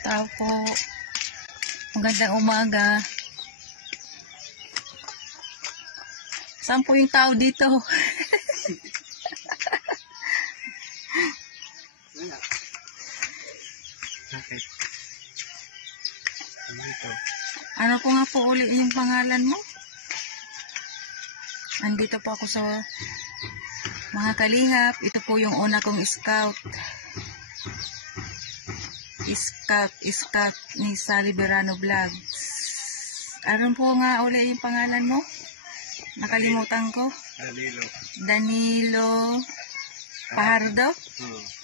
Tao po. Magandang umaga. Saan po yung tao dito? Bakit? Ano po nga po ulit yung pangalan mo? Andito po ako sa mga kalihap. Ito po yung una kong scout. Scout ni Sally Verano Vlogs. Ano po nga ulit yung pangalan mo? Nakalimutan ko. Danilo Pahardo?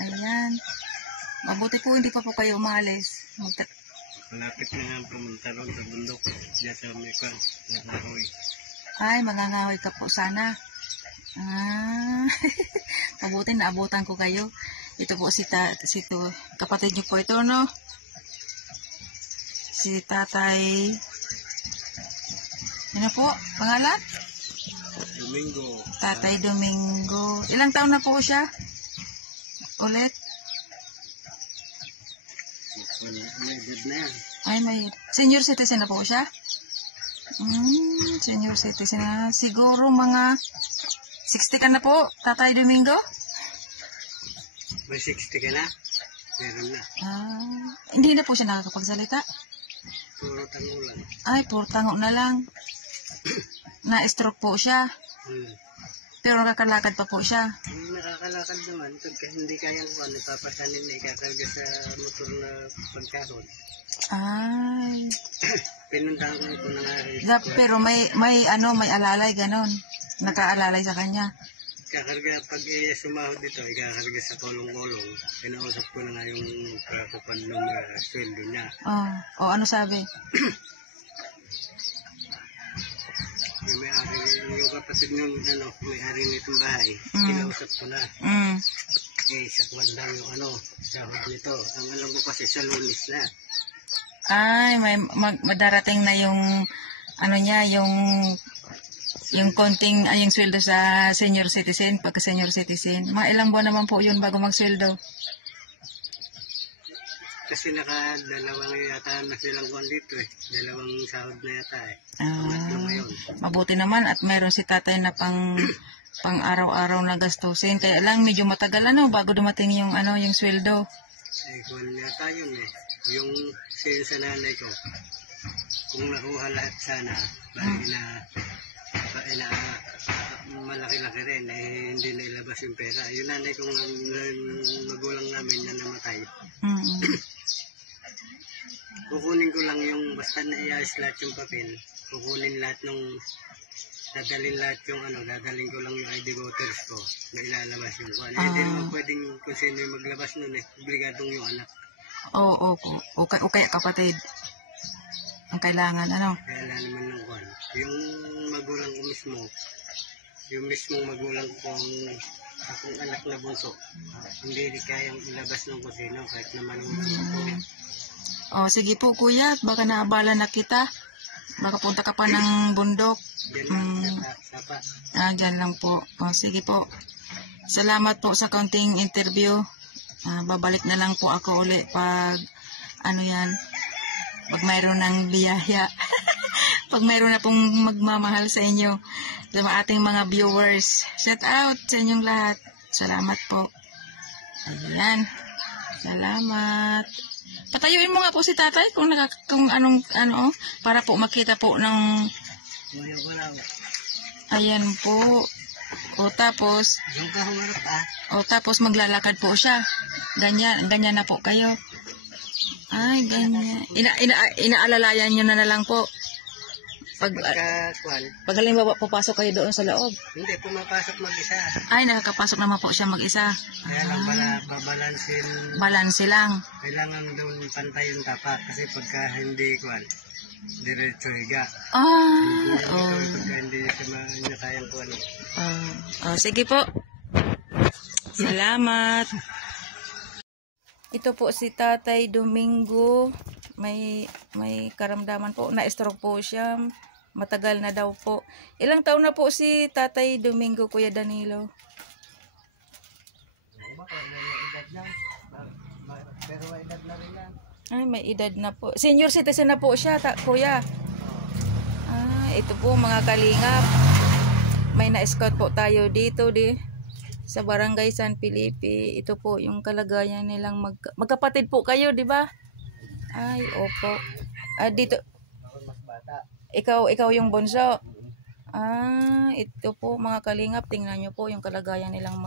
Ayan. Mabuti po hindi pa po kayo umalis. Malapit na nga pumunta ron sa bundok. Diyan sa Mekang. Nangahoy. Ay, mangangahoy ka po sana. Mabuti naabutan ko kayo. Ito po si kapatid niyo po ito, no? Si Tatay. Ano po? Pangalan? Domingo. Tatay Domingo. Ilang taon na po siya? Ulit? May good na yan. Ay, may senior citizen na po siya? Senior citizen na. Siguro mga 60 ka na po, Tatay Domingo? May 60 ka na? Meron na. Hindi na po siya nakakapagsalita? Puro tango lang. Ay, puro tango na lang. Na-stroke po siya. Pero nakakalakad pa po siya. Nakakalakad naman. Pagka hindi kayang kuha, napapasanin na ikakarga sa motor na pagkahon. Ay. Pinuntahan ko ito na nga. Pero may alalay ganon. Nakaalalay sa kanya. Kakarga, pag sumahod dito, ikakarga sa kolong-kolong. Pinausap ko na nga yung kakupan ng sweldo niya. O ano sabi? Yung kapatid ng may-ari nitong bahay, kinausap ko na. Sa kwan lang yung sahod nito. Ang alam ko kasi sa Lunes na. Ay, madarating na yung yung konting yung sweldo sa senior citizen, pagka senior citizen. Mga ilang buwan naman po yun bago magsweldo. Kasi naka-dalawang yata na silang kwan dito eh. Dalawang sahod na yata eh. Mabuti naman at meron si tatay na pang araw-araw na gastusin. Kaya lang medyo matagal bago dumating yung yung sweldo. Eh, kwan yata yun eh. Yung sale sa nanay ko, kung nakuha lahat sana, malaki-laki rin, hindi na ilabas yung pera. Yung nanay kong magulang namin na namatay. Kukunin ko lang yung, basta na-iayos lahat yung papel, kukunin lahat dadalhin lahat yung dadalhin ko lang yung ID voters ko na ilalabas yung kwan. Hindi naman pwedeng kung sino yung maglabas nun obligadong yung anak. Oo, kaya kapatid. Ang kailangan, Kaya naman ng kwan. Yung magulang ko mismo, yung mismong magulang kong akong anak na bunso, hindi kayang ilabas ng kusino kahit naman yung bunso. Sige po kuya, baka naabala na kita. Baka punta ka pa ng bundok. Dyan lang po. Sige po. Salamat po sa kaunting interview. Babalik na lang po ako uli pag pag mayroon ng biyaya. Pag mayroon na pong magmamahal sa inyo, sa ating mga viewers. Shout out sa inyong lahat. Salamat po. Ayan. Salamat. Patayuin mo nga po si tatay kung para po makita po ng ayan po. Tapos maglalakad po siya. Ganyan na po kayo. Ay, ganyan. Inaalalayan nyo na lang po. Pag halimbawa papasok kayo doon sa loob. Hindi, pumapasok mag-isa. Ay, nakakapasok naman po siya mag-isa. Kaya lang babalansin. Balanse lang. Kailangan doon pantay yung tapa. Kasi pagka hindi diretso higa. Pagka hindi niya kayang sige po. Salamat. Ito po si Tatay Domingo. May karamdaman po. Na-stroke po siya. Matagal na daw po. Ilang taon na po si Tatay Domingo, Kuya Danilo? na. Pero may edad na rin yan. Ay, may edad na po. Senior citizen na po siya, kuya. Ito po mga kalingap. May na-scout po tayo dito sa Barangay San Felipe. Ito po yung kalagayan nilang magkapatid po kayo, di ba? Ay, opo. Dito. Ako mas bata. Ikaw yung bunso. Ito po mga kalingap. Tingnan nyo po yung kalagayan nilang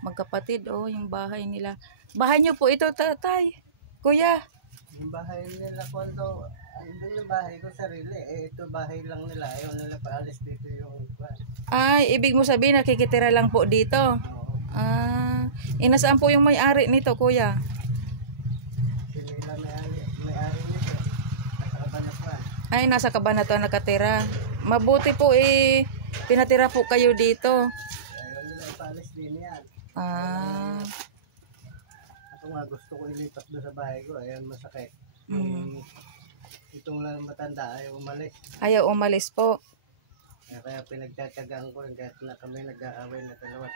magkapatid. Yung bahay nila. Bahay nyo po ito, tatay. Kuya. Yung bahay nila, kwento, andun yung bahay ko sarili. Ito bahay lang nila. Ayaw nila paalis dito yung kwan. Ay, ibig mo sabihin nakikitira lang po dito. Oo. Nasaan po yung may-ari nito, kuya? Sila may-ari nito. Nasa Cabanatuan. Ay, nasa Cabanatuan nakatira. Mabuti po pinatira po kayo dito. Ayaw nila ipaalis din yan. Ako nga gusto ko ilipat doon sa bahay ko. Ayaw masakit. Itong lang matanda ayaw umalis. Ayaw umalis po. Kaya pinagtatagaan ko rin kahit na kami nag-aaway na dalawa.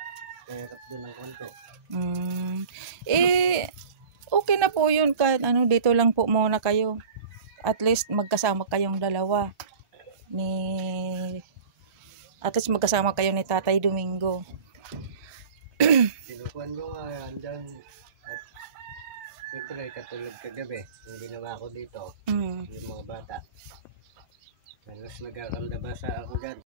Kaya hirap doon ng konto. Okay na po yun kahit dito lang po muna kayo. At least magkasama kayong dalawa. At least magkasama kayo ni Tatay Domingo. Sinukuhan ko nga yan dyan. At siyempre katulad kagabi, yung ginawa ko dito, yung mga bata. Halos nagkakandabasa ako dyan.